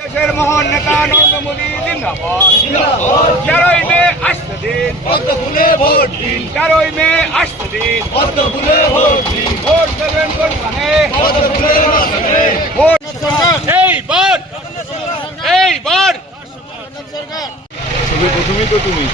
দেশের মহান নেতা নরেন্দ্র মোদী জিন্দাবাদ তেরোই মে আসতে দিন পদ্ম ফুলে ভোট দিন তেরোই মে আসতে দিন পদ্ম ফুলে ভোট দিন ভোট দেবেন কোনখানে পদ্ম ফুলের মাঝখানে ভোট এইবার এইবার প্রথমেই তো তুমি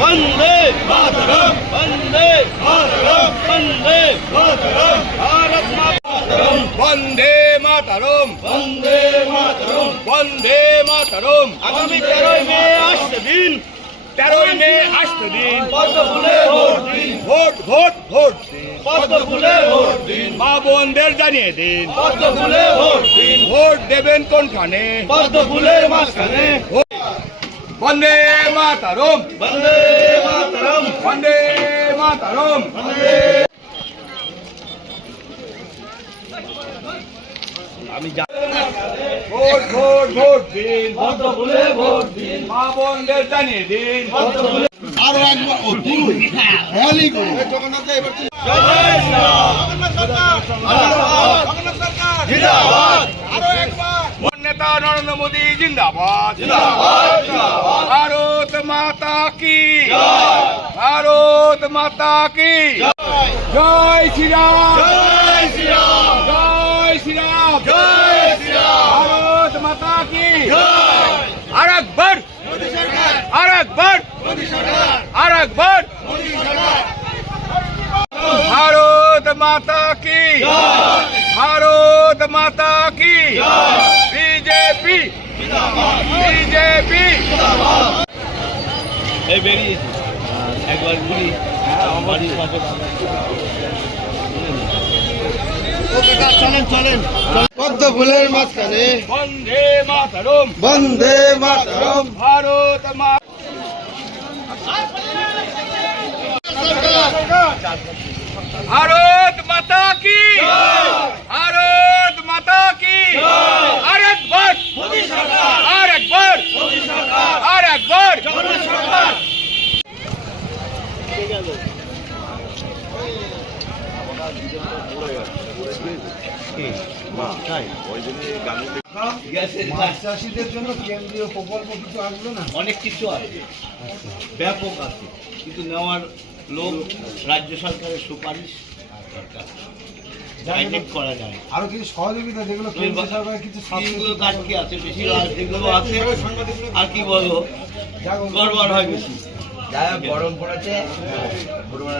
বন্দে মাতরম বন্দে মাতরম বন্দে মাতরম ভারত মাতরম বন্দে মাতারম। বন্দে মাতরম। বন্দে মাতারম। আগামী তেরোই মে আসছে দিন। তেরোই মে আসতে দিন। ভোট দিন। ভোট ভোট মা বোনদের জানিয়ে দিন। ভোট দিন। ভোট দেবেন কোনখানে? ফুলের মাঝখানে। Vande Mataram. Vande Mataram. Vande Mataram vote vote vote দিন। পদ্ম ফুলে ভোট দিন। মা বোনদের জানিয়ে দিন। পদ্ম ফুলে আরও একবার ও তুলুন র্যালি করুন জয় শ্রীরাম জিন্দাবাদ। মহান নেতা নরেন্দ্র মোদী জিন্দাবাদ। জিন্দাবাদ। জিন্দাবাদ। ভারত মাতা কি? ভারত মাতা কি? জয়। শ্রীরাম জয় শ্রীরাম জয় শ্রীরাম জয় শ্রীরাম ভারত মাতা কি জয় আর একবার মোদী সরকার আর একবার মোদী সরকার আর একবার ভারত মাতা কি? ভারত মাতা কি? বিজেপি। বিজেপি। এই বেরিয়েছে একবার ঘুরি। চলেন চলেন। পদ্ম ফুলের মাঝখানে বন্দে মাতরম। বন্দে মাতরম। ভারত মা ভারত মাতা কি? ভারত মাতা কি? আর একবার। আর একবার। আর একবার। মোদী সরকার মাছ চাষিদের জন্য কেন্দ্রীয় প্রকল্প কিছু আসলো না অনেক কিছু আছে। ব্যাপক আছে। কিন্তু নেওয়ার লোক রাজ্য সরকারের সুপারিশ ডাইরেক্ট করা যায়। আরও কিছু সহযোগিতা যেগুলো কিছু আছে? বেশি যেগুলো আছে। আর কি বলব? গড়বড় হয় বেশি। গরম পড়েছে